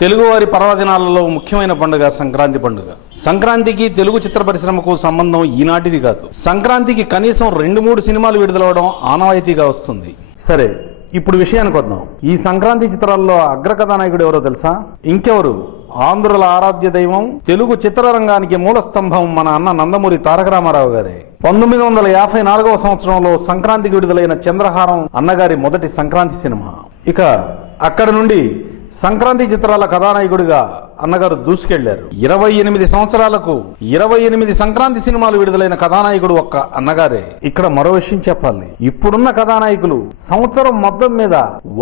తెలుగువారి పర్వదినాలలో ముఖ్యమైన పండుగ సంక్రాంతి పండుగ. సంక్రాంతికి తెలుగు చిత్ర పరిశ్రమకు సంబంధం ఈనాటిది కాదు. సంక్రాంతికి కనీసం 2-3 సినిమాలు విడుదలవడం ఆనవాయితీగా వస్తుంది. సరే, ఇప్పుడు విషయానికి వద్దాం. ఈ సంక్రాంతి చిత్రాల్లో అగ్రకథానాయకుడు ఎవరో తెలుసా? ఇంకెవరు, ఆంధ్రుల ఆరాధ్య దైవం, తెలుగు చిత్రరంగానికి మూల స్తంభం మన అన్న నందమూరి తారక రామారావు గారే. 1954వ సంవత్సరంలో సంక్రాంతికి విడుదలైన చంద్రహారం అన్నగారి మొదటి సంక్రాంతి సినిమా. ఇక అక్కడ నుండి సంక్రాంతి చిత్రాల కథానాయకుడిగా అన్నగారు దూసుకెళ్లారు. 28 సంవత్సరాలకు 28 సంక్రాంతి సినిమాలు విడుదలైన కథానాయకుడు ఒక్క అన్నగారే. ఇక్కడ మరో విషయం చెప్పాలి. ఇప్పుడున్న కథానాయకులు సంవత్సరం మొత్తం మీద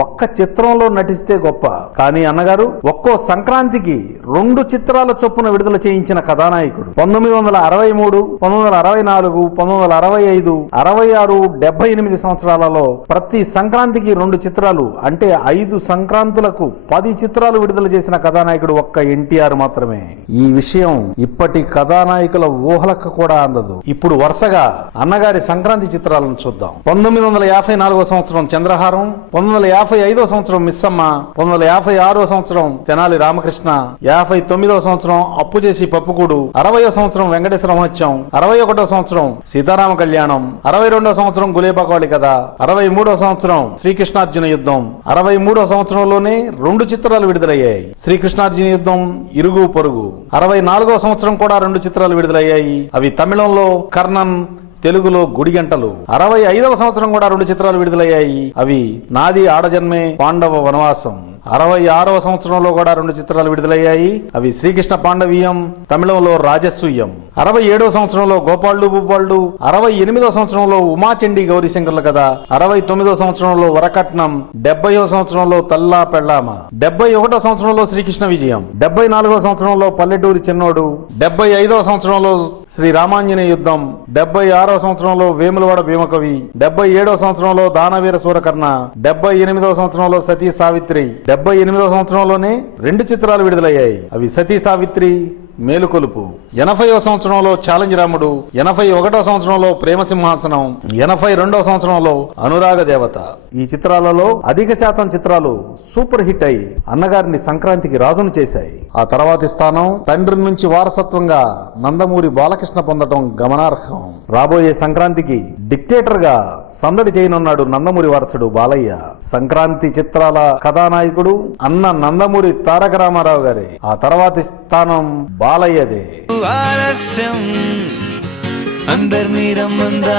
ఒక్క చిత్రంలో నటిస్తే గొప్ప, కానీ అన్నగారు ఒక్కో సంక్రాంతికి 2 చిత్రాల చొప్పున విడుదల చేయించిన కథానాయకుడు. 1963, 1964, 1965, 66, 78 సంవత్సరాలలో ప్రతి సంక్రాంతికి 2 చిత్రాలు, అంటే 5 సంక్రాంతులకు 10 చిత్రాలు విడుదల చేసిన కథానాయకుడు ఒక్క ఎన్టీఆర్ మాత్రమే. ఈ విషయం ఇప్పటి కథానాయకుల ఊహలకు కూడా అందదు. ఇప్పుడు వరుసగా అన్నగారి సంక్రాంతి చిత్రాలను చూద్దాం. 1954వ సంవత్సరం చంద్రహారం, 1955వ సంవత్సరం మిస్సమ్మ, 1956వ సంవత్సరం తెనాలి రామకృష్ణ, 59వ సంవత్సరం అప్పు చేసి పప్పుకూడు, 60వ సంవత్సరం వెంకటేశ్వర మహత్యం, 61వ సంవత్సరం సీతారామ కళ్యాణం, 62వ సంవత్సరం గులేబకాళి కథ, 63వ సంవత్సరం శ్రీకృష్ణార్జున యుద్ధం. 63వ సంవత్సరంలోనే 2 చిత్రాలు విడుదలయ్యాయి, శ్రీకృష్ణార్జున యుద్ధం, ఇరుగు పొరుగు. 64వ సంవత్సరం కూడా 2 చిత్రాలు విడుదలయ్యాయి. అవి తమిళంలో కర్ణన్, తెలుగులో గుడిగంటలు. 65వ సంవత్సరం కూడా 2 చిత్రాలు విడుదలయ్యాయి. అవి నాది ఆడజన్మే, పాండవ వనవాసం. 66వ సంవత్సరంలో కూడా 2 చిత్రాలు విడుదలయ్యాయి. అవి శ్రీకృష్ణ పాండవీయం, తమిళంలో రాజసూయం. 67వ సంవత్సరంలో గోపాల్డు భూపాల్డు, 68వ సంవత్సరంలో ఉమాచండి గౌరీశంకర్ల కథ, 69వ సంవత్సరంలో వరకట్నం, 70వ సంవత్సరంలో తల్లా పెళ్ళామ, 71వ సంవత్సరంలో శ్రీకృష్ణ విజయం, 74వ సంవత్సరంలో పల్లెటూరి చిన్నోడు, 75వ సంవత్సరంలో శ్రీ రామాంజనేయ యుద్ధం, 76వ సంవత్సరంలో వేములవాడ భీమకవి, 77వ సంవత్సరంలో దానవీర సూరకర్ణ, 78వ సంవత్సరంలో సతీ సావిత్రి. 78వ సంవత్సరంలోనే 2 చిత్రాలు విడుదలయ్యాయి. అవి సతీ సావిత్రి, మేలుకొలుపు. 80వ సంవత్సరంలో ఛాలెంజ్ రాముడు, 81వ సంవత్సరంలో ప్రేమ సింహాసనం, 82వ సంవత్సరంలో అనురాగ దేవత. ఈ చిత్రాలలో అధిక శాతం చిత్రాలు సూపర్ హిట్ అయి అన్నగారిని సంక్రాంతికి రాజును చేశాయి. ఆ తర్వాతి స్థానం తండ్రి నుంచి వారసత్వంగా నందమూరి బాలకృష్ణ పొందడం గమనార్హం. రాబోయే సంక్రాంతికి డిక్టేటర్ గా సందడి చేయనున్నాడు నందమూరి వారసుడు బాలయ్య. సంక్రాంతి చిత్రాల కథానాయకుడు అన్న నందమూరి తారక రామారావు గారే. ఆ తర్వాతి స్థానం బాలయ్యదే. ఆలస్యం అందర్నీ రమ్మందా